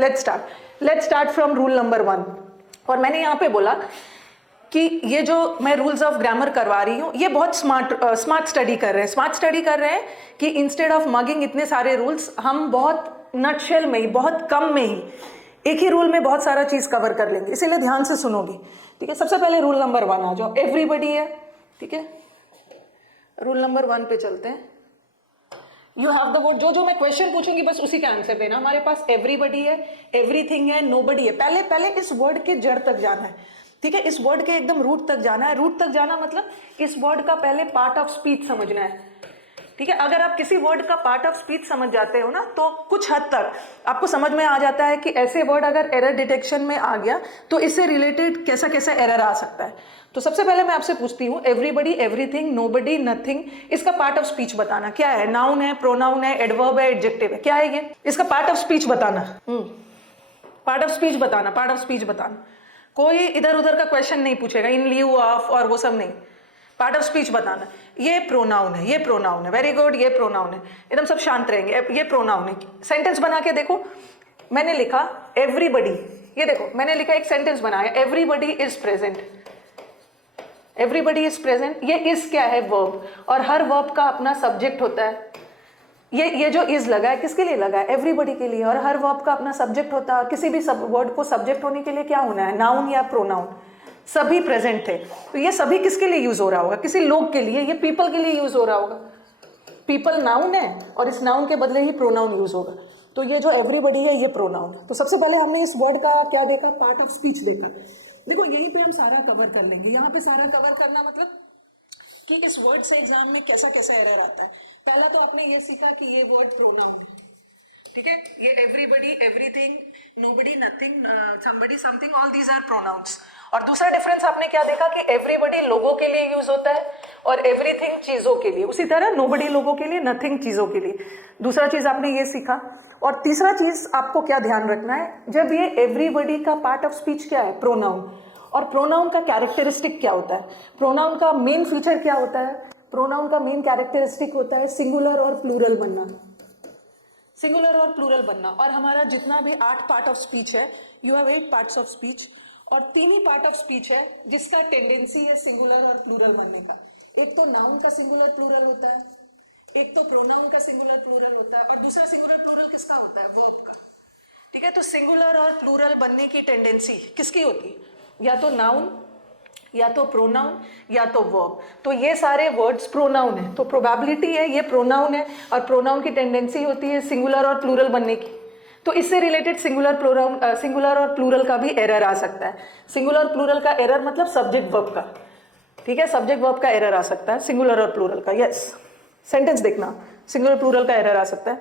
Let's start from rule number 1। और मैंने यहाँ पे बोला कि ये जो मैं रूल्स ऑफ ग्रामर करवा रही हूँ ये बहुत स्मार्ट स्टडी कर रहे हैं। स्मार्ट स्टडी कर रहे हैं कि इंस्टेड ऑफ मगिंग इतने सारे रूल्स, हम बहुत नटशेल में ही, बहुत कम में ही, एक ही रूल में बहुत सारा चीज कवर कर लेंगे, इसीलिए ध्यान से सुनोगी। ठीक है, सबसे पहले रूल नंबर 1 आ जाओ। एवरीबडी है, ठीक है, रूल नंबर 1 पे चलते हैं। यू हैव द वर्ड, जो मैं क्वेश्चन पूछूंगी बस उसी का आंसर देना। हमारे पास एवरीबडी है, एवरीथिंग है, नोबडी है। पहले इस वर्ड के जड़ तक जाना है। ठीक है, इस वर्ड के एकदम रूट तक जाना है। रूट तक जाना मतलब इस वर्ड का पहले पार्ट ऑफ स्पीच समझना है। ठीक है, अगर आप किसी वर्ड का पार्ट ऑफ स्पीच समझ जाते हो ना तो कुछ हद तक आपको समझ में आ जाता है कि ऐसे वर्ड अगर एरर डिटेक्शन में आ गया तो इससे रिलेटेड कैसा कैसा एरर आ सकता है। तो सबसे पहले मैं आपसे पूछती हूँ, एवरीबडी, एवरीथिंग, नोबडी, नथिंग, इसका पार्ट ऑफ स्पीच बताना क्या है। नाउन है, प्रोनाउन है, एडवर्ब है, एडजेक्टिव है, क्या है ये? इसका पार्ट ऑफ स्पीच बताना। पार्ट ऑफ स्पीच बताना, पार्ट ऑफ स्पीच बताना। कोई इधर उधर का क्वेश्चन नहीं पूछेगा, इन लिeu ऑफ और वो सब नहीं। पार्ट ऑफ स्पीच बताना। ये प्रोनाउन है, ये प्रोनाउन है, वेरी गुड, ये प्रोनाउन है, एकदम सब शांत रहेंगे। ये प्रोनाउन है। सेंटेंस बना के देखो, मैंने लिखा एवरीबडी, ये देखो मैंने लिखा, एक सेंटेंस बनाया, everybody is present. Everybody is present, ये इज क्या है? वर्ब, और हर वर्ब का अपना सब्जेक्ट होता है। ये जो इज लगा है किसके लिए लगा है? एवरीबडी के लिए। और हर वर्ब का अपना सब्जेक्ट होता है, और किसी भी वर्ड को सब्जेक्ट होने के लिए क्या होना है? नाउन या प्रोनाउन। सभी प्रेजेंट थे, तो ये सभी किसके लिए यूज हो रहा होगा? किसी लोग के लिए, ये पीपल के लिए यूज हो रहा होगा। पीपल नाउन है और इस नाउन के बदले ही प्रोनाउन यूज होगा। तो ये जो एवरीबडी है ये प्रोनाउन। तो सबसे पहले हमने इस वर्ड का क्या देखा? पार्ट ऑफ स्पीच देखा। देखो यहीं पे हम सारा कवर कर लेंगे। यहाँ पे सारा कवर करना मतलब कि इस वर्ड से एग्जाम में कैसा कैसा एरर आता है। पहला तो आपने ये सीखा कि ये वर्ड प्रोनाउन है। ठीक है, ये everybody, everything, nobody, nothing, somebody, something, all these are pronouns. और दूसरा डिफरेंस आपने क्या देखा कि एवरीबडी लोगों के लिए यूज होता है और एवरीथिंग चीजों के लिए। उसी तरह नोबडी लोगों के लिए, नथिंग चीजों के लिए। दूसरा चीज आपने ये सीखा। और तीसरा चीज आपको क्या ध्यान रखना है, जब ये एवरीबडी का पार्ट ऑफ स्पीच क्या है? प्रोनाउन। और प्रोनाउन का कैरेक्टरिस्टिक क्या होता है? प्रोनाउन का मेन फीचर क्या होता है? प्रोनाउन का मेन कैरेक्टरिस्टिक होता है सिंगुलर और प्लूरल बनना। सिंगुलर और प्लूरल बनना। और हमारा जितना भी 8 पार्ट ऑफ स्पीच है, you have 8 parts of speech, और 3 ही पार्ट ऑफ स्पीच है जिसका टेंडेंसी है सिंगुलर और प्लूरल बनने का। एक तो नाउन का सिंगुलर प्लूरल होता है, एक तो प्रोनाउन का सिंगुलर प्लूरल होता है, और दूसरा सिंगुलर प्लूरल किसका होता है? वर्ब का। ठीक है, तो सिंगुलर और प्लूरल बनने की टेंडेंसी किसकी होती है? या तो नाउन, या तो प्रोनाउन, या तो वर्ब। तो ये सारे वर्ड्स प्रोनाउन है, तो प्रोबेबिलिटी है ये प्रोनाउन है, और प्रोनाउन की टेंडेंसी होती है सिंगुलर और प्लूरल बनने की। तो इससे रिलेटेड सिंगुलर और प्लूरल का भी एरर आ सकता है। सिंगुलर प्लूरल का एरर मतलब सब्जेक्ट वर्ब का। ठीक है, सब्जेक्ट वर्ब का एरर आ सकता है सिंगुलर और प्लूरल का। यस, सेंटेंस देखना, सिंगुलर प्लूरल का एरर आ सकता है।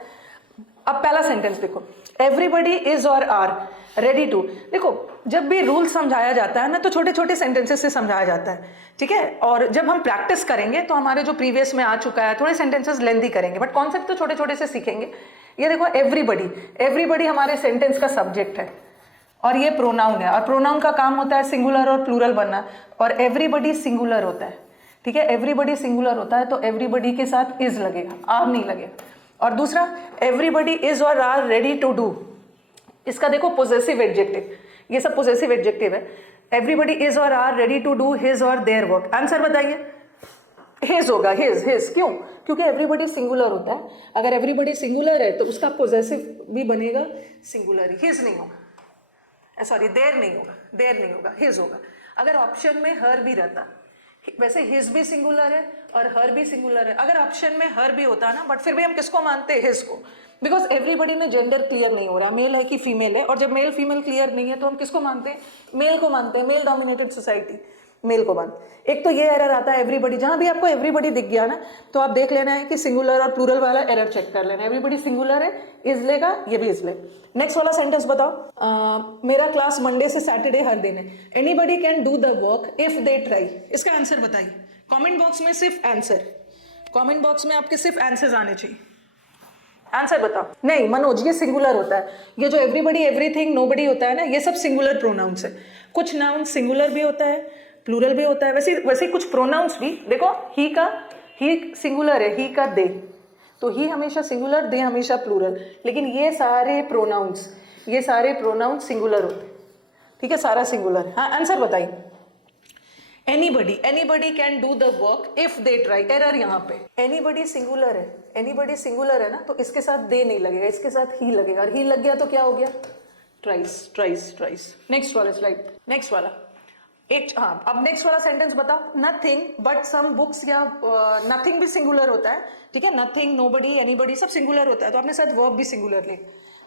अब पहला सेंटेंस देखो, everybody is or are ready to. देखो जब भी रूल समझाया जाता है ना तो छोटे छोटे सेंटेंसेस से समझाया जाता है। ठीक है, और जब हम प्रैक्टिस करेंगे तो हमारे जो प्रीवियस में आ चुका है, थोड़े सेंटेंसेस लेंथी करेंगे बट कॉन्सेप्ट तो छोटे छोटे से सीखेंगे। ये देखो एवरीबडी, एवरीबडी हमारे सेंटेंस का सब्जेक्ट है और ये प्रोनाउन है, और प्रोनाउन का काम होता है सिंगुलर और प्लूरल बनना, और एवरीबडी सिंगुलर होता है। ठीक है, एवरीबडी सिंगुलर होता है तो एवरीबडी के साथ इज लगेगा, आर नहीं लगेगा। और दूसरा, everybody is or are ready to do, इसका देखो पोजेसिव एडजेक्टिव, ये सब पोजेसिव एडजेक्टिव है। Everybody is or are ready to do his or their work. Answer बताइए, हिज होगा, हिज। क्यों? क्योंकि एवरीबडी सिंगुलर होता है। अगर एवरीबडी सिंगुलर है तो उसका पोजेसिव भी बनेगा सिंगुलर ही, हिज नहीं होगा, सॉरी देयर नहीं होगा, हिज होगा। अगर ऑप्शन में हर भी रहता, वैसे हिज भी सिंगुलर है और हर भी सिंगुलर है, अगर ऑप्शन में हर भी होता ना, बट फिर भी हम किसको मानते हैं? हिज को, बिकॉज एवरीबडी में जेंडर क्लियर नहीं हो रहा, मेल है कि फीमेल है, और जब मेल फीमेल क्लियर नहीं है तो हम किसको मानते हैं? मेल को मानते हैं। मेल डोमिनेटेड सोसाइटी, मेल को मानते। एक तो ये एरर आता है एवरीबडी, जहां भी आपको एवरीबडी दिख गया ना तो आप देख लेना है कि सिंगुलर और प्लूरल वाला एरर चेक कर लेना है। एवरीबडी सिंगुलर है, इज लेगा, ये भी इज ले। नेक्स्ट वाला सेंटेंस बताओ, मेरा क्लास मंडे से सैटरडे हर दिन है। Anybody can do the work if they try. इसका आंसर बताइए कमेंट बॉक्स में, सिर्फ आंसर, कमेंट बॉक्स में आपके सिर्फ आंसर्स आने चाहिए। आंसर बताओ। नहीं मनोज, ये सिंगुलर होता है। ये जो एवरीबडी, एवरीथिंग, नोबडी होता है ना, ये सब सिंगुलर प्रोनाउंस है। कुछ नाउन सिंगुलर भी होता है, प्लूरल भी होता है, वैसे कुछ प्रोनाउंस भी। देखो ही सिंगुलर है, ही का दे, तो ही हमेशा सिंगुलर, दे हमेशा प्लूरल। लेकिन ये सारे प्रोनाउंस ये सारे प्रोनाउन सिंगुलर होते हैं, ठीक है, सारा सिंगुलर है। हाँ, आंसर बताइए। Anybody can do the work if they try, error यहाँ पे, एनीबडी सिंगुलर है, एनीबडी सिंगुलर है ना, तो इसके साथ दे नहीं लगेगा, इसके साथ ही लगेगा, और ही लग गया तो क्या हो गया, ट्राइस, ट्राइस, ट्राइस। नेक्स्ट वाला स्लाइड, नेक्स्ट वाला एक, हाँ, अब नेक्स्ट वाला सेंटेंस बताओ। नथिंग बट सम बुक्स, या नथिंग भी सिंगुलर होता है, ठीक है, नथिंग, नोबडी, एनीबडी सब सिंगुलर होता है, तो आपने साथ वर्ब भी सिंगुलर ले।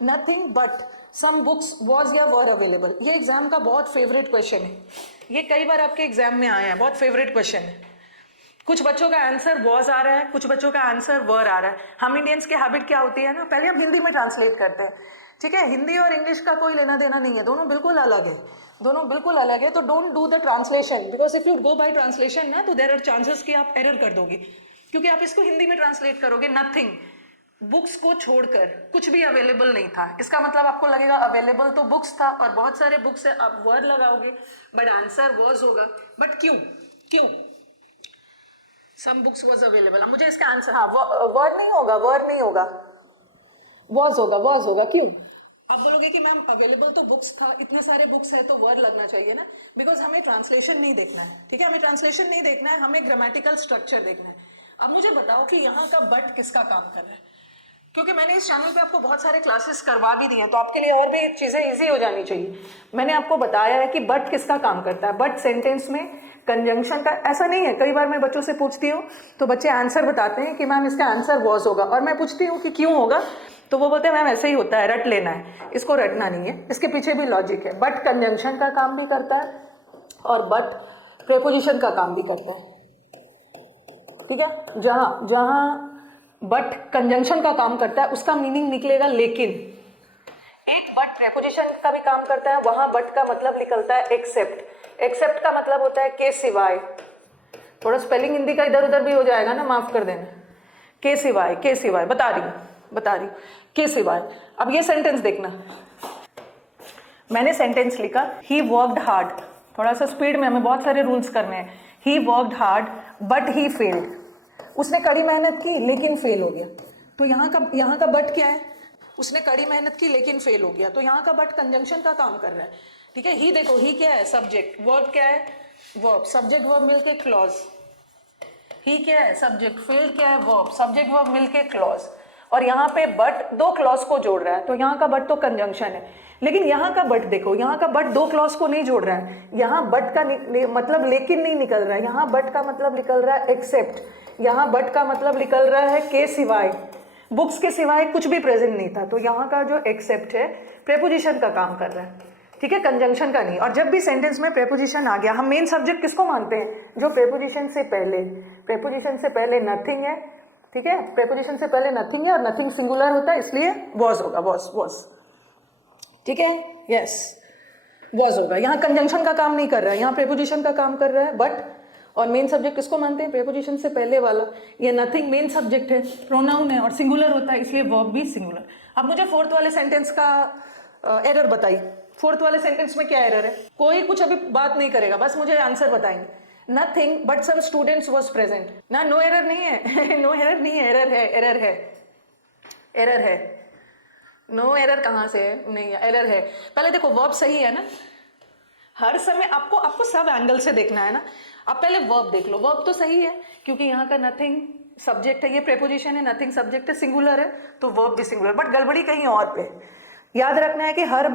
Nothing but some books was or were available, ये एग्जाम का बहुत फेवरेट क्वेश्चन है, ये कई बार आपके एग्जाम में आया है, बहुत फेवरेट क्वेश्चन है। कुछ बच्चों का आंसर वॉज आ रहा है, कुछ बच्चों का आंसर वर आ रहा है। हम इंडियंस की हैबिट क्या होती है ना, पहले हम हिंदी में ट्रांसलेट करते हैं, ठीक है, हिंदी और इंग्लिश का कोई लेना देना नहीं है, दोनों बिल्कुल अलग है, दोनों बिल्कुल अलग है। तो don't do the translation, because if you go by translation ना, तो देयर आर चांसेस कि आप एरर कर दोगे, क्योंकि आप इसको हिंदी में ट्रांसलेट करोगे। नथिंग, बुक्स को छोड़कर कुछ भी अवेलेबल नहीं था, इसका मतलब आपको लगेगा अवेलेबल तो बुक्स था और बहुत सारे बुक्स है, आप वर्ड लगाओगे, बट आंसर वॉज होगा। बट क्यों, क्यों सम बुक्स वॉज अवेलेबल, अब मुझे इसका आंसर, हाँ, वर्ड नहीं होगा, वर्ड नहीं होगा, वॉज होगा, वॉज होगा। क्यों, आप बोलोगे कि मैम अवेलेबल तो बुक्स था, इतने सारे बुक्स है तो वर्ड लगना चाहिए ना, बिकॉज हमें ट्रांसलेशन नहीं देखना है, ठीक है, हमें ट्रांसलेशन नहीं देखना है, हमें ग्रामेटिकल स्ट्रक्चर देखना है। अब मुझे बताओ कि यहाँ का बट किसका काम कर रहा है, क्योंकि मैंने इस चैनल पे आपको बहुत सारे क्लासेस करवा भी दिए हैं, तो आपके लिए और भी चीज़ें इजी हो जानी चाहिए। मैंने आपको बताया है कि बट किसका काम करता है। बट सेंटेंस में कंजंक्शन का, ऐसा नहीं है, कई बार मैं बच्चों से पूछती हूँ तो बच्चे आंसर बताते हैं कि मैम इसका आंसर वॉज होगा, और मैं पूछती हूँ कि क्यों होगा, तो वो बोलते हैं मैम ऐसे ही होता है, रट लेना है, इसको रटना नहीं है, इसके पीछे भी लॉजिक है। बट कंजंक्शन का काम भी करता है और बट प्रेपोजिशन का काम भी करता है, ठीक है। जहाँ जहाँ बट कंजंक्शन का काम करता है उसका मीनिंग निकलेगा लेकिन, एक बट प्रेपोजिशन का भी काम करता है, वहां बट का मतलब निकलता है एक्सेप्ट, एक्सेप्ट का मतलब होता है के सिवाय, थोड़ा स्पेलिंग हिंदी का इधर उधर भी हो जाएगा ना, माफ कर देना, के सिवाय, के सिवाय, बता रही हूँ के सिवाय। अब ये सेंटेंस देखना, मैंने सेंटेंस लिखा, ही वर्कड हार्ड, थोड़ा सा स्पीड में, हमें बहुत सारे रूल्स करने हैं। He worked hard but he failed, उसने कड़ी मेहनत की लेकिन फेल हो गया, तो यहाँ का बट क्या है, उसने कड़ी मेहनत की लेकिन फेल हो गया, तो यहाँ का बट कंजंक्शन का काम कर रहा है, ठीक है। ही देखो, ही क्या है, सब्जेक्ट, वर्ब क्या है, वर्ब, सब्जेक्ट वर्ब मिलके क्लॉज, ही क्या है सब्जेक्ट, फेल क्या है वर्ब, सब्जेक्ट वर्ब मिलके क्लॉज, और यहाँ पे बट दो क्लॉज को जोड़ रहा है, तो यहाँ का बट तो कंजंक्शन है। लेकिन यहाँ का बट देखो, यहाँ का बट दो क्लॉज को नहीं जोड़ रहा है, यहाँ बट का मतलब लेकिन नहीं निकल रहा है, यहाँ बट का मतलब निकल रहा है एक्सेप्ट, यहाँ बट का मतलब निकल रहा है के सिवाय, बुक्स के सिवाय कुछ भी प्रेजेंट नहीं था, तो यहाँ का जो एक्सेप्ट है प्रेपोजिशन का काम कर रहा है, ठीक है, कंजंक्शन का नहीं। और जब भी सेंटेंस में प्रेपोजिशन आ गया, हम मेन सब्जेक्ट किसको मानते हैं, जो प्रेपोजिशन से पहले नथिंग है, ठीक है, प्रेपोजिशन से पहले नथिंग है, और नथिंग सिंगुलर होता है, इसलिए वॉज होगा, वॉज, ठीक है, यस, वॉज होगा। यहाँ कंजंक्शन का काम नहीं कर रहा है, यहाँ प्रेपोजिशन का काम कर रहा है बट, और मेन सब्जेक्ट किसको मानते हैं, प्रेपोजिशन से पहले वाला, ये नथिंग मेन सब्जेक्ट है, प्रोनाउन है और सिंगुलर होता है, इसलिए वर्ब भी सिंगुलर। अब मुझे फोर्थ वाले सेंटेंस का एरर बताइए, फोर्थ वाले सेंटेंस में क्या एरर है, कोई कुछ अभी बात नहीं करेगा, बस मुझे आंसर बताएंगे। Nothing but some students was present ना, नो एरर नहीं है नो एरर नहीं है, एरर है, एरर है, एरर है, नो एरर कहाँ से है, नहीं है, एरर है। पहले देखो वर्ब सही है ना, हर समय आपको सब एंगल से देखना है ना। अब पहले वर्ब देख लो, वर्ब तो सही है क्योंकि यहाँ का नथिंग सब्जेक्ट है, ये प्रेपोजिशन है, नथिंग सब्जेक्ट है, सिंगुलर है, तो वर्ब भी सिंगुलर, बट गड़बड़ी कहीं और पे। याद रखना है कि हर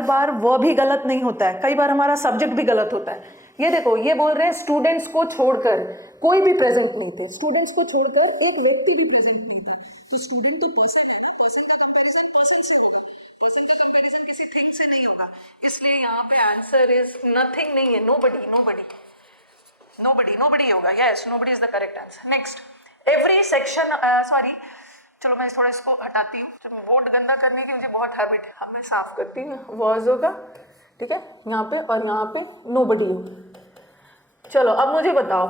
बार वर्ब ही गलत नहीं होता है, कई बार हमारा सब्जेक्ट भी गलत होता है। ये देखो, ये बोल रहे हैं स्टूडेंट्स को छोड़कर कोई भी प्रेजेंट नहीं थे, स्टूडेंट्स को छोड़कर एक व्यक्ति भी प्रेजेंट नहीं था, तो स्टूडेंट तो पर्सन है ना, पर्सन का कंपैरिजन पर्सन से होगा, पर्सन का कंपैरिजन किसी थिंग से नहीं होगा, इसलिए यहाँ पे आंसर इज नथिंग नहीं है, नोबडी होगा, yes, nobody is the correct answer. Next, every section, sorry, चलो मैं थोड़ा इसको हटाती हूँ, बोर्ड गंदा करने की मुझे बहुत हैबिट है, मैं साफ करती हूँ, वॉज होगा, ठीक है, यहाँ पे, और यहाँ पे नोबडी होगा। चलो अब मुझे बताओ,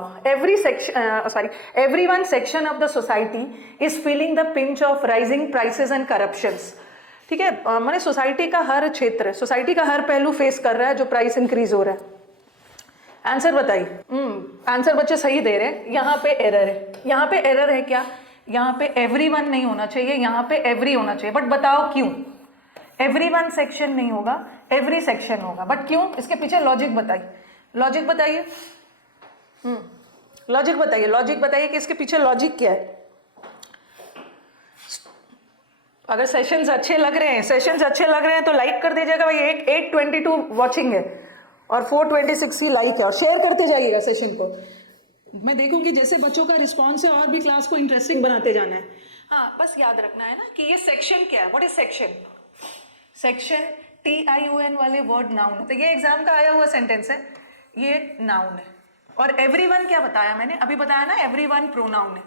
everyone section of the society is feeling the pinch of rising prices and corruptions, ठीक है, मैंने सोसाइटी का हर क्षेत्र, सोसाइटी का हर पहलू फेस कर रहा है जो प्राइस इंक्रीज हो रहा है। आंसर बताइए। आंसर बच्चे सही दे रहे हैं, यहाँ पे एरर है, यहाँ पे एरर है क्या, यहाँ पे एवरीवन नहीं होना चाहिए, यहाँ पे एवरी होना चाहिए, बट बताओ क्यों, everyone सेक्शन नहीं होगा, every सेक्शन होगा। बट क्यों? इसके पीछे लॉजिक बताइए, लॉजिक बताइए, लॉजिक बताइए, लॉजिक बताइए कि इसके पीछे लॉजिक क्या है। अगर सेशंस अच्छे लग रहे हैं, सेशंस अच्छे लग रहे हैं तो लाइक कर दीजिएगा भाई। 822 वॉचिंग है और 426 ही लाइक है, और शेयर करते जाइएगा सेशन को। मैं देखूंगी जैसे बच्चों का रिस्पॉन्स है और भी क्लास को इंटरेस्टिंग बनाते जाना है। हाँ, बस याद रखना है ना कि ये सेक्शन क्या है। What is section? Section TION वाले वर्ड नाउन है, तो ये एग्जाम का आया हुआ सेंटेंस है, ये नाउन है। और एवरीवन क्या बताया मैंने अभी? बताया ना, एवरीवन प्रोनाउन है,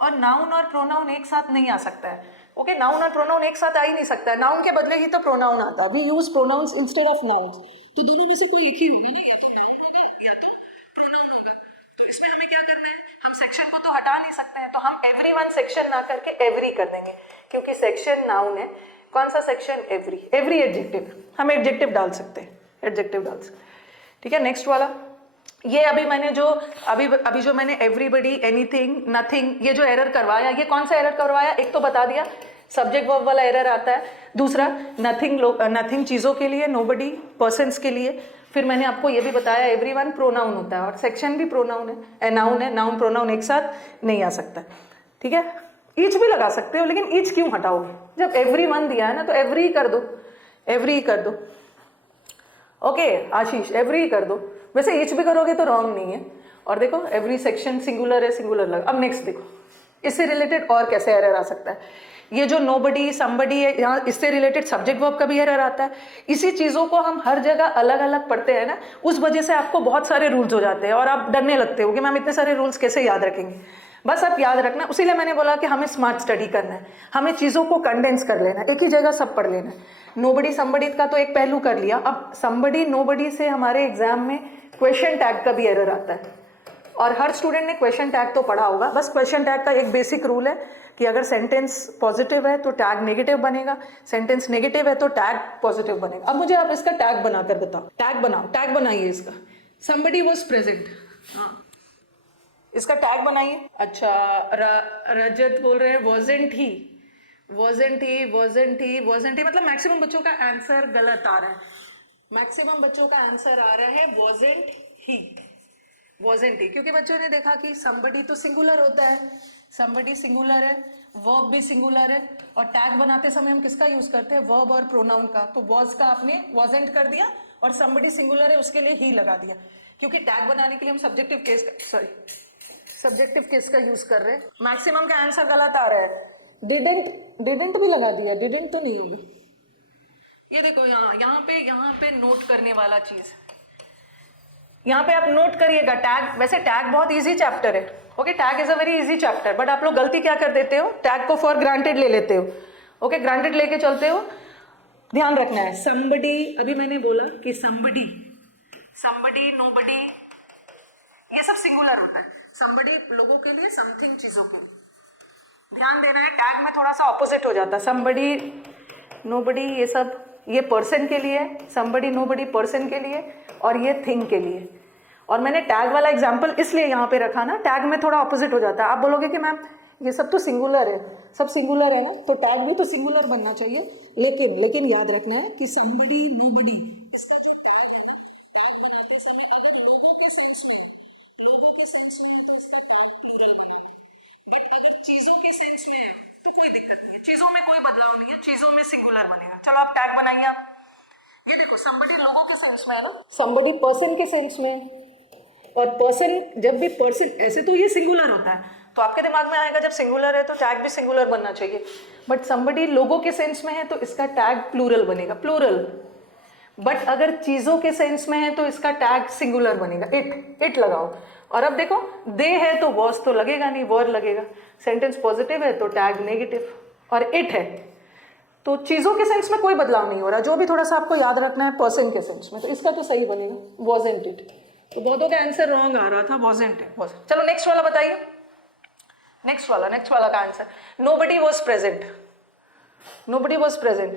और नाउन और प्रोनाउन एक साथ नहीं आ सकता है। ओके, नाउन और प्रोनाउन एक साथ आ ही नहीं सकता है, नाउन के बदले ही तो प्रोनाउन आता है। We use pronouns instead of nouns, तो दोनों में से कोई एक ही होगा ना, या तो प्रोनाउन होगा। तो इसमें हमें क्या करना है? हम सेक्शन को तो हटा नहीं सकते हैं, तो हम एवरीवन सेक्शन ना करके एवरी कर देंगे, क्योंकि सेक्शन नाउन है। कौन सा सेक्शन? एवरी। एवरी एडजेक्टिव, हम एडजेक्टिव डाल सकते हैं, एडजेक्टिव डाल सकते हैं। ठीक है, नेक्स्ट वाला। ये अभी मैंने जो अभी जो मैंने एवरीबडी, एनीथिंग, नथिंग, ये जो एरर करवाया, ये कौन सा एरर करवाया? एक तो बता दिया, सब्जेक्ट वर्ब वाला एरर आता है। दूसरा, नथिंग चीज़ों के लिए, नोबडी पर्सन्स के लिए। फिर मैंने आपको ये भी बताया एवरीवन प्रोनाउन होता है और सेक्शन भी प्रोनाउन है, नाउन है। नाउन प्रोनाउन एक साथ नहीं आ सकता। ठीक है, ईच भी लगा सकते हो, लेकिन ईच क्यों हटाओगे? जब एवरीवन दिया है ना, तो एवरी कर दो, एवरी कर दो। ओके आशीष, एवरी कर दो। वैसे ईच भी करोगे तो रॉन्ग नहीं है। और देखो, एवरी सेक्शन सिंगुलर है, सिंगुलर लगा। अब नेक्स्ट देखो, इससे रिलेटेड और कैसे एरर आ सकता है। ये जो नोबडी, समबडी है, यहाँ इससे रिलेटेड सब्जेक्ट वर्ब का भी एरर आता है। इसी चीज़ों को हम हर जगह अलग अलग पढ़ते हैं ना, उस वजह से आपको बहुत सारे रूल्स हो जाते हैं और आप डरने लगते हो कि मैम इतने सारे रूल्स कैसे याद रखेंगे। बस आप याद रखना, उसीलिए मैंने बोला कि हमें स्मार्ट स्टडी करना है, हमें चीज़ों को कंडेंस कर लेना है, एक ही जगह सब पढ़ लेना है। नोबडी समबडी का तो एक पहलू कर लिया। अब समबडी नोबडी से हमारे एग्जाम में क्वेश्चन टैग का भी एरर आता है, और हर स्टूडेंट ने क्वेश्चन टैग तो पढ़ा होगा। बस क्वेश्चन टैग का एक बेसिक रूल है कि अगर सेंटेंस पॉजिटिव है तो टैग नेगेटिव बनेगा, सेंटेंस नेगेटिव है तो टैग पॉजिटिव बनेगा। अब मुझे आप इसका टैग बनाकर बताओ, टैग बनाओ, टैग बनाइए इसका। somebody was present, हाँ इसका टैग बनाइए। अच्छा, रजत बोल रहे हैं wasn't he, wasn't he, wasn't he, wasn't he, मतलब मैक्सिमम बच्चों का आंसर गलत आ रहा है। मैक्सिमम बच्चों का आंसर आ रहा है wasn't he, wasn't he, क्योंकि बच्चों ने देखा कि somebody तो सिंगुलर होता है, somebody सिंगुलर है, वर्ब भी सिंगुलर है, और टैग बनाते समय हम किसका यूज करते हैं? वर्ब और प्रोनाउन का। तो was का आपने wasn't कर दिया, और somebody सिंगुलर है उसके लिए ही लगा दिया, क्योंकि टैग बनाने के लिए हम सब्जेक्टिव केस का यूज कर रहे हैं। मैक्सिमम का आंसर गलत आ रहा है। डिडेंट भी लगा दिया, डिडेंट तो नहीं होगा। ये देखो यहाँ पे नोट करने वाला चीज, यहाँ पे आप नोट करिएगा टैग। वैसे टैग बहुत इजी चैप्टर है, okay, tag is a very easy chapter, but आप लोग गलती क्या कर देते हो? टैग को फॉर ग्रांटेड ले लेते हो। ओके, ग्रांटेड लेके चलते हो। ध्यान रखना है, somebody, अभी मैंने बोला कि somebody, nobody, ये सब सिंगुलर होता है। somebody लोगों के लिए, समथिंग चीजों के लिए। ध्यान देना है, टैग में थोड़ा सा ऑपोजिट हो जाता है। somebody, nobody, ये सब, ये पर्सन के लिए, somebody, nobody पर्सन के लिए, और ये थिंग के लिए। और मैंने टैग वाला एग्जाम्पल इसलिए यहाँ पे रखा ना, टैग में थोड़ा ऑपोजिट हो जाता है। आप बोलोगे कि मैम ये सब तो सिंगुलर है, सब सिंगुलर है ना, तो टैग भी तो सिंगुलर बनना चाहिए। लेकिन याद रखना है कि somebody, nobody, इसका जो टैग है ना, टैग बनाते समय अगर लोगों के सेंस में है तो इसका टैग प्लूरल बनेगा, बट अगर चीजों के सेंस में है तो कोई दिक्कत नहीं है, चीजों में कोई बदलाव नहीं है, चीजों में सिंगुलर बनेगा। चलो आप टैग बनाइए। आप ये देखो, somebody लोगों के सेंस में है ना, somebody पर्सन के सेंस में, और पर्सन जब भी पर्सन, ऐसे तो ये सिंगुलर होता है, तो आपके दिमाग में आएगा जब सिंगुलर है तो टैग भी सिंगुलर बनना चाहिए, बट somebody लोगों के सेंस में है तो इसका टैग प्लूरल बनेगा, प्लूरल। बट अगर चीजों के सेंस में है तो इसका टैग सिंगुलर बनेगा, इट लगाओ। और अब देखो, दे है तो वॉज तो लगेगा नहीं, वर लगेगा। सेंटेंस पॉजिटिव है तो टैग नेगेटिव, और इट है तो चीजों के सेंस में कोई बदलाव नहीं हो रहा। जो भी थोड़ा सा आपको याद रखना है पर्सन के सेंस में, तो इसका तो सही बनेगा, wasn't it। तो बहुतों का आंसर रॉन्ग आ रहा था, wasn't it, wasn't। चलो नेक्स्ट वाला बताइए, नेक्स्ट वाला का answer, nobody was present, nobody was present।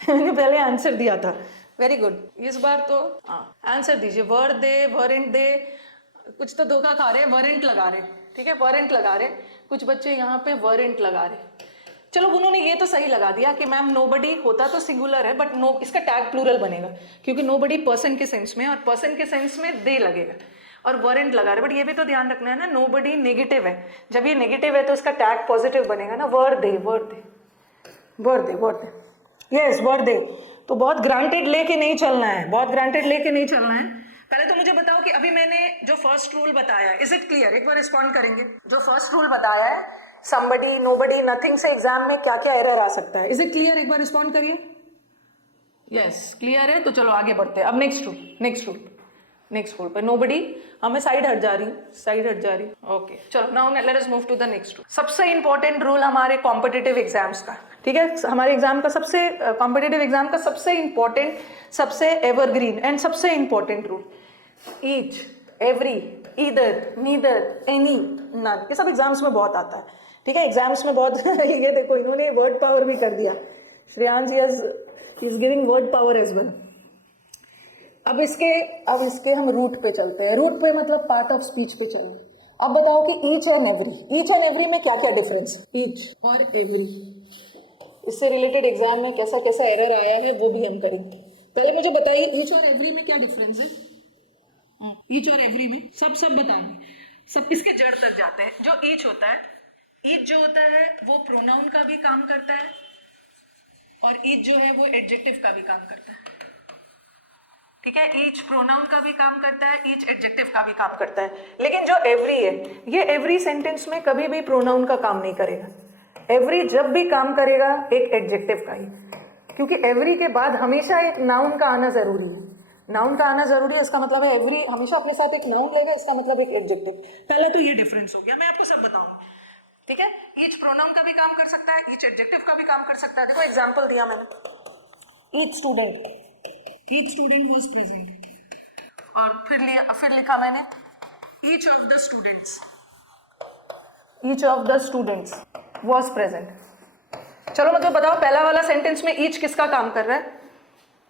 मैंने पहले आंसर दिया था, वेरी गुड। इस बार तो आंसर दीजिए, वर दे, weren't दे, कुछ तो धोखा खा रहे हैं, weren't लगा रहे, ठीक है, weren't लगा रहे। कुछ बच्चे यहाँ पे weren't लगा रहे, चलो उन्होंने ये तो सही लगा दिया कि मैम नोबडी होता तो सिंगुलर है बट नो, इसका टैग प्लूरल बनेगा क्योंकि नोबडी पर्सन के सेंस में, और पर्सन के सेंस में दे लगेगा और वरेंट लगा रहे। बट ये भी तो ध्यान रखना है ना, नोबडी नेगेटिव है, जब ये नेगेटिव है तो इसका टैग पॉजिटिव बनेगा ना, वर दे, वर दे, वर दे, वर दे, यस वर दे। तो बहुत ग्रांटेड लेके नहीं चलना है, बहुत ग्रांटेड लेके नहीं चलना है। पहले तो मुझे बताओ कि अभी मैंने जो फर्स्ट रूल बताया, इज इट क्लियर? एक बार रिस्पॉन्ड करेंगे। जो फर्स्ट रूल बताया है, somebody, nobody, nothing से एग्जाम में क्या क्या एरर आ सकता है, इज इट क्लियर? एक बार रिस्पॉन्ड करिए। यस क्लियर है, तो चलो आगे बढ़ते हैं। अब नेक्स्ट रूल, नेक्स्ट रूल पे नोबडी, मैं साइड हट जा रही हूँ, ओके चलो now let us move to the next rule. सबसे इंपॉर्टेंट रूल हमारे कॉम्पिटिटिव एग्जाम्स का, ठीक है, हमारे एग्जाम का सबसे कॉम्पिटिटिव एग्जाम का सबसे इंपॉर्टेंट, सबसे एवरग्रीन एंड सबसे important rule, each, every, either, neither, any, none. ये सब एग्जाम्स में बहुत आता है, ठीक है, एग्जाम्स में बहुत ये देखो इन्होंने वर्ड पावर भी कर दिया, Shreyansh is giving word power as well. अब इसके हम रूट पे चलते हैं। रूट पे मतलब पार्ट ऑफ स्पीच पे चलें। अब बताओ कि ईच एंड एवरी में क्या क्या डिफरेंस, ईच और एवरी, इससे रिलेटेड एग्जाम में कैसा कैसा एरर आया है वो भी हम करेंगे। पहले मुझे बताइए ईच और एवरी में क्या डिफरेंस है। ईच और एवरी में सब बताएंगे, सब इसके जड़ तक जाते हैं। जो ईच होता है, ईच जो होता है वो प्रोनाउन का भी काम करता है और ईच जो है वो एडजेक्टिव का भी काम करता है, ठीक है। ईच प्रोनाउन का भी काम करता है, ईच एडजेक्टिव का भी काम करता है। लेकिन जो एवरी है, ये एवरी सेंटेंस में कभी भी प्रोनाउन का काम नहीं करेगा। एवरी जब भी काम करेगा एक एडजेक्टिव का ही, क्योंकि एवरी के बाद हमेशा एक नाउन का आना जरूरी है। नाउन का आना जरूरी है, इसका मतलब है एवरी हमेशा अपने साथ एक नाउन लेगा, इसका मतलब एक एडजेक्टिव। पहले तो ये डिफरेंस हो गया, मैं आपको सब बताऊंगा, ठीक है। ईच प्रोनाउन का भी काम कर सकता है, ईच एडजेक्टिव का भी काम कर सकता है। देखो एग्जांपल दिया मैंने, ईच स्टूडेंट वाज प्रेजेंट, और फिर लिखा मैंने each of the students was present. चलो मुझे बताओ पहला वाला सेंटेंस में ईच किसका काम कर रहा है?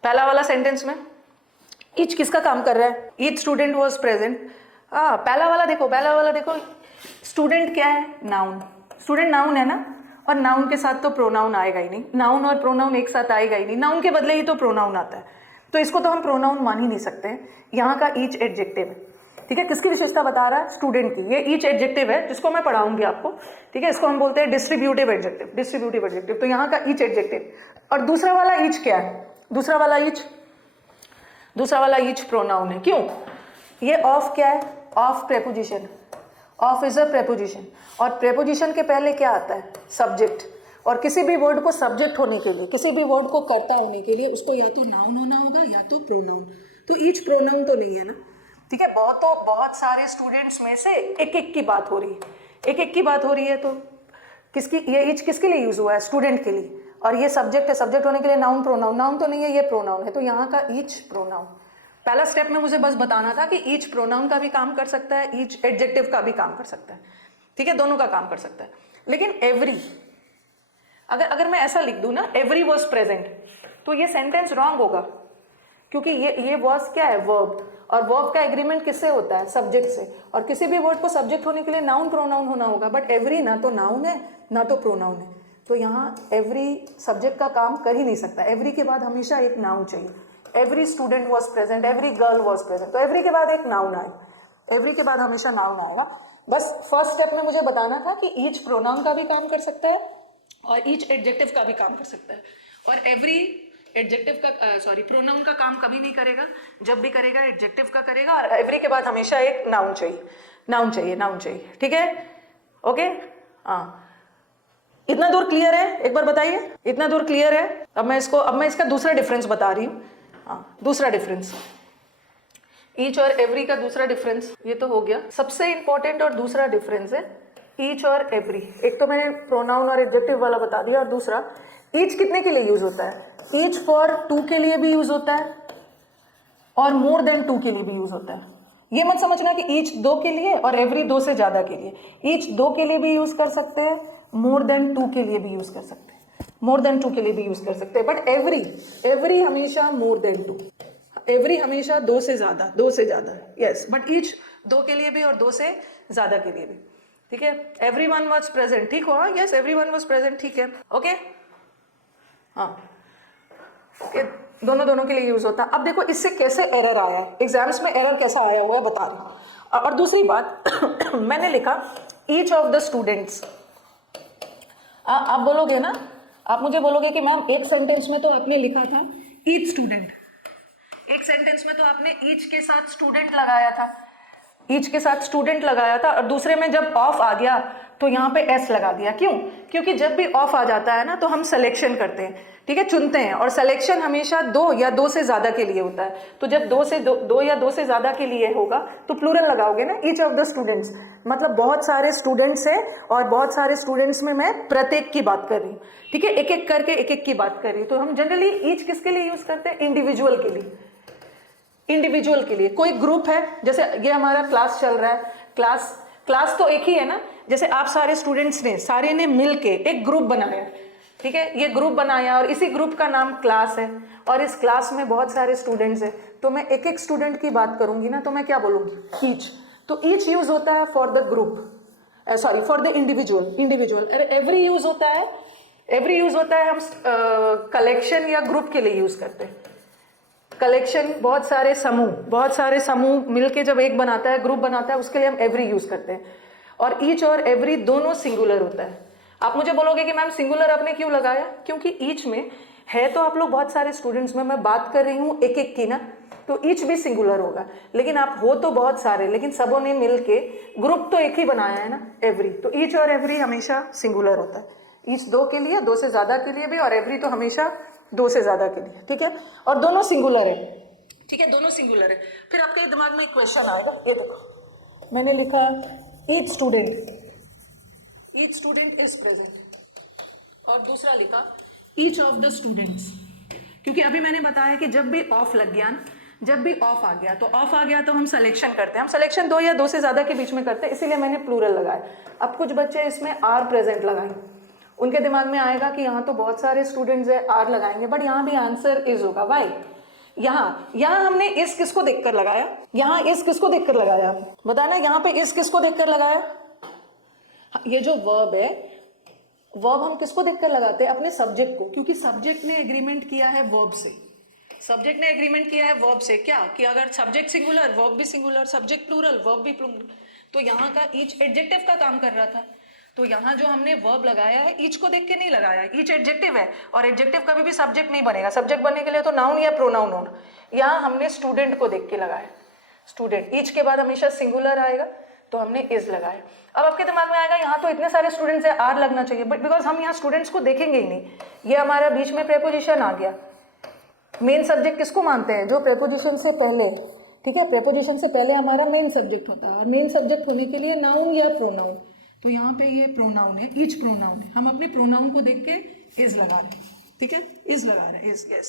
पहला वाला सेंटेंस में ईच किसका काम कर रहा है? Each student was present. पहला वाला देखो, स्टूडेंट क्या है? नाउन। स्टूडेंट नाउन है ना, और नाउन के साथ तो प्रोनाउन आएगा ही नहीं, नाउन और प्रोनाउन एक साथ आएगा ही नहीं, नाउन के बदले ही तो प्रोनाउन आता है, तो इसको तो हम प्रोनाउन मान ही नहीं सकते। यहाँ का ईच एडजेक्टिव है, ठीक है। किसकी विशेषता बता रहा है? स्टूडेंट की। ये ईच एडजेक्टिव है जिसको मैं पढ़ाऊंगी आपको, ठीक है। इसको हम बोलते हैं डिस्ट्रीब्यूटिव एडजेक्टिव। तो यहाँ का ईच एडजेक्टिव, और दूसरा वाला ईच क्या है? दूसरा वाला ईच प्रोनाउन है। क्यों? ये ऑफ क्या है? Of preposition, of is a preposition, और प्रेपोजिशन के पहले क्या आता है? सब्जेक्ट। और किसी भी वर्ड को सब्जेक्ट होने के लिए, किसी भी वर्ड को कर्ता होने के लिए उसको या तो नाउन होना होगा या तो प्रोनाउन। तो ईच प्रोनाउन तो नहीं है ना, ठीक है। बहुत सारे स्टूडेंट्स में से एक की बात हो रही है, तो ये ईच किसके लिए यूज हुआ है? स्टूडेंट के लिए। और ये सब्जेक्ट है, सब्जेक्ट होने के लिए नाउन प्रोनाउन, नाउन तो नहीं है, ये प्रोनाउन है। तो यहाँ का ईच प्रोनाउन, पहला स्टेप में मुझे बस बताना था कि ईच प्रोनाउन का भी काम कर सकता है, ईच एडजेक्टिव का भी काम कर सकता है, ठीक है, दोनों का काम कर सकता है। लेकिन एवरी, अगर मैं ऐसा लिख दूं ना, एवरी वॉज प्रेजेंट, तो ये सेंटेंस रॉन्ग होगा, क्योंकि ये वॉज क्या है? वर्ब, और वर्ब का एग्रीमेंट किससे होता है? सब्जेक्ट से। और किसी भी वर्ड को सब्जेक्ट होने के लिए नाउन प्रोनाउन होना होगा, बट एवरी ना तो नाउन है ना तो प्रोनाउन है, तो यहाँ एवरी सब्जेक्ट का काम कर ही नहीं सकता। एवरी के बाद हमेशा एक नाउन चाहिए। Every student was present, every girl was present, तो एवरी के बाद एक नाउन आएगा, एवरी के बाद हमेशा नाउन आएगा। बस फर्स्ट स्टेप में मुझे बताना था कि ईच प्रोनाउन का भी काम कर सकता है और ईच एडजेक्टिव का भी काम कर सकता है, और एवरी एडजेक्टिव का प्रोनाउन का काम कभी नहीं करेगा, जब भी करेगा एडजेक्टिव का करेगा, और एवरी के बाद हमेशा एक नाउन चाहिए, ठीक है, ओके। हाँ, इतना दूर क्लियर है? एक बार बताइए, इतना दूर क्लियर है? अब मैं इसका दूसरा डिफरेंस बता रही हूँ। हाँ, दूसरा डिफरेंस, ईच और एवरी का दूसरा डिफरेंस, ये तो हो गया सबसे इंपॉर्टेंट, और दूसरा डिफरेंस है ईच और एवरी। एक तो मैंने प्रोनाउन और एडजेक्टिव वाला बता दिया, और दूसरा ईच कितने के लिए यूज होता है? ईच फॉर 2 के लिए भी यूज होता है और मोर देन 2 के लिए भी यूज होता है। ये मत समझना कि ईच 2 के लिए और एवरी 2 से ज्यादा के लिए। ईच 2 के लिए भी यूज कर सकते हैं, मोर देन 2 के लिए भी यूज कर सकते हैं, बट एवरी हमेशा मोर देन 2, एवरी हमेशा 2 से ज्यादा, यस, बट ईच 2 के लिए भी और 2 से ज्यादा के लिए भी। ठीक है, एवरीवन वाज प्रेजेंट, ठीक हो, हाँ, यस एवरीवन वाज प्रेजेंट, ठीक है, ओके, हाँ, ओके, दोनों के लिए यूज होता है। अब देखो इससे कैसे एरर आया है, एग्जाम्स में एरर कैसा आया हुआ है बता रही हूँ। और दूसरी बात मैंने लिखा ईच ऑफ द स्टूडेंट्स, आप बोलोगे ना, आप मुझे बोलोगे कि मैम एक सेंटेंस में तो आपने लिखा था ईच स्टूडेंट, एक सेंटेंस में तो आपने ईच के साथ स्टूडेंट लगाया था, ईच के साथ स्टूडेंट लगाया था, और दूसरे में जब ऑफ आ गया तो यहाँ पे एस लगा दिया। क्यों? क्योंकि जब भी ऑफ आ जाता है ना तो हम सिलेक्शन करते हैं, ठीक है, चुनते हैं, और सिलेक्शन हमेशा दो या दो से ज्यादा के लिए होता है। तो जब दो या दो से ज्यादा के लिए होगा तो प्लूरल लगाओगे ना, ईच ऑफ द स्टूडेंट्स, मतलब बहुत सारे स्टूडेंट्स हैं, और बहुत सारे स्टूडेंट्स में मैं प्रत्येक की बात कर रही हूँ, ठीक है, एक एक करके एक एक की बात कर रही हूँ। तो हम जनरली ईच किसके लिए यूज करते हैं? इंडिविजुअल के लिए, इंडिविजुअल के लिए। कोई ग्रुप है, जैसे ये हमारा क्लास चल रहा है, क्लास तो एक ही है ना, जैसे आप सारे स्टूडेंट्स ने सारे ने मिलके एक ग्रुप बनाया, ठीक है, ये ग्रुप बनाया और इसी ग्रुप का नाम क्लास है, और इस क्लास में बहुत सारे स्टूडेंट्स हैं, तो मैं एक एक स्टूडेंट की बात करूंगी ना, तो मैं क्या बोलूंगी? ईच। तो ईच यूज होता है for the group, sorry for the individual. अरे एवरी यूज होता है, एवरी यूज होता है हम कलेक्शन या ग्रुप के लिए यूज करते हैं। कलेक्शन बहुत सारे समूह मिलके जब एक बनाता है, ग्रुप बनाता है, उसके लिए हम एवरी यूज करते हैं। और ईच और एवरी दोनों सिंगुलर होता है। आप मुझे बोलोगे कि मैम सिंगुलर आपने क्यों लगाया? क्योंकि ईच में है तो आप लोग बहुत सारे स्टूडेंट्स में, मैं बात कर रही हूँ एक एक की ना, तो ईच भी सिंगुलर होगा। लेकिन आप हो तो बहुत सारे, लेकिन सबों ने मिलके ग्रुप तो एक ही बनाया है ना, एवरी। तो ईच और एवरी हमेशा सिंगुलर होता है। ईच दो के लिए, दो से ज्यादा के लिए भी, और एवरी तो हमेशा दो से ज्यादा के लिए, ठीक है, और दोनों सिंगुलर है, ठीक है, दोनों सिंगुलर है। फिर आपके दिमाग में एक क्वेश्चन आएगा, ये देखो मैंने लिखा ईच स्टूडेंट इज प्रेजेंट, और दूसरा लिखा ईच ऑफ द स्टूडेंट्स, क्योंकि अभी मैंने बताया कि जब भी ऑफ लग गया, जब भी ऑफ आ गया तो हम सिलेक्शन करते हैं, हम सिलेक्शन दो या दो से ज्यादा के बीच में करते हैं, इसीलिए मैंने प्लूरल लगाया। अब कुछ बच्चे इसमें आर प्रेजेंट लगाएं, उनके दिमाग में आएगा कि यहाँ तो बहुत सारे स्टूडेंट्स है, आर लगाएंगे, बट यहाँ भी आंसर इज होगा। वाई? यहाँ हमने इस किसको देखकर लगाया, यहाँ इस किसको देखकर लगाया, बताना, यहाँ पे इस किसको देखकर लगाया? ये जो वर्ब है, वर्ब हम किसको देखकर लगाते हैं? अपने सब्जेक्ट को, क्योंकि सब्जेक्ट ने एग्रीमेंट किया है वर्ब से, सब्जेक्ट ने एग्रीमेंट किया है वर्ब से, क्या कि अगर सब्जेक्ट सिंगुलर वर्ब भी सिंगुलर, सब्जेक्ट प्लूरल वर्ब भी प्लूरल। तो यहाँ का ईच एडजेक्टिव का काम कर रहा था, तो यहाँ जो हमने वर्ब लगाया है ईच को देख के नहीं लगाया, ईच एडजेक्टिव है, और एडजेक्टिव कभी भी सब्जेक्ट नहीं बनेगा, सब्जेक्ट बनने के लिए तो नाउन या प्रोनाउन होना। यहाँ हमने स्टूडेंट को देख के लगाया, स्टूडेंट, ईच के बाद हमेशा सिंगुलर आएगा, तो हमने इज लगाया। अब आपके दिमाग में आएगा यहाँ तो इतने सारे स्टूडेंट्स है, आर लगना चाहिए, बट बिकॉज हम यहाँ स्टूडेंट्स को देखेंगे ही नहीं, ये हमारा बीच में प्रेपोजिशन आ गया। मेन सब्जेक्ट किसको मानते हैं? जो प्रेपोजिशन से पहले, ठीक है, प्रेपोजिशन से पहले हमारा मेन सब्जेक्ट होता है, और मेन सब्जेक्ट होने के लिए नाउन या प्रोनाउन, तो यहाँ पे ये प्रोनाउन है, ईच प्रोनाउन है, हम अपने प्रोनाउन को देख के इज लगा रहे हैं, ठीक है, इज लगा रहे हैं, इज, यस।